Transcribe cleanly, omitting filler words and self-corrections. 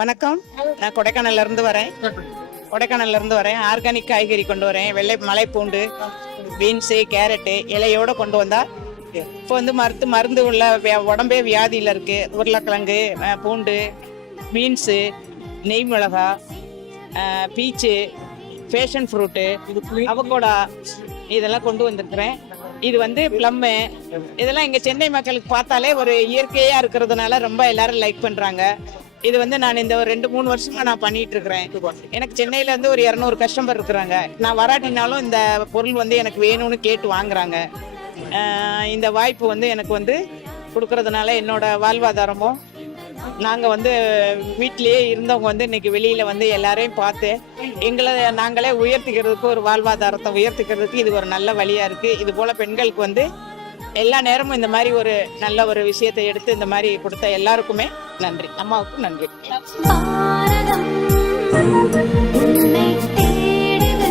வணக்கம். நான் கொடைக்கானல்ல இருந்து வரேன். ஆர்கானிக் காய்கறி கொண்டு வரேன். வெள்ளை மலைப்பூண்டு, பீன்ஸு, கேரட்டு இலையோட கொண்டு வந்தா இப்போ வந்து மருந்து உள்ள உடம்பே வியாதியில் இருக்கு. உருளைக்கிழங்கு, பூண்டு, பீன்ஸு, நெய் மிளகா, பீச்சு, பேஷன் ஃப்ரூட்டு, அவகோடா இதெல்லாம் கொண்டு வந்திருக்கிறேன். இது வந்து ப்ளம்மு. இதெல்லாம் எங்கள் சென்னை மக்களுக்கு பார்த்தாலே ஒரு இயற்கையாக இருக்கிறதுனால ரொம்ப எல்லாரும் லைக் பண்ணுறாங்க. இது வந்து நான் இந்த ஒரு 2-3 வருஷமா நான் பண்ணிட்டு இருக்கிறேன். எனக்கு சென்னையில இருந்து ஒரு 200 கஸ்டமர் இருக்கிறாங்க. நான் வராட்டினாலும் இந்த பொருள் வந்து எனக்கு வேணும்னு கேட்டு வாங்குறாங்க. இந்த வாய்ப்பு வந்து எனக்கு வந்து கொடுக்கறதுனால என்னோட வாழ்வாதாரமும் நாங்கள் வந்து வீட்டிலேயே இருந்தவங்க வந்து இன்னைக்கு வெளியில வந்து எல்லாரையும் பார்த்து எங்களை நாங்களே உயர்த்திக்கிறதுக்கு ஒரு வாழ்வாதாரத்தை உயர்த்திக்கிறதுக்கு இது ஒரு நல்ல வழியா இருக்கு. இது போல பெண்களுக்கு வந்து எல்லா நேரமும் இந்த மாதிரி ஒரு நல்ல ஒரு விஷயத்தை எடுத்து இந்த மாதிரி கொடுத்த எல்லாருக்குமே நன்றி. அம்மாவுக்கும் நன்றி. பாரதம் உன்னை தேடுது.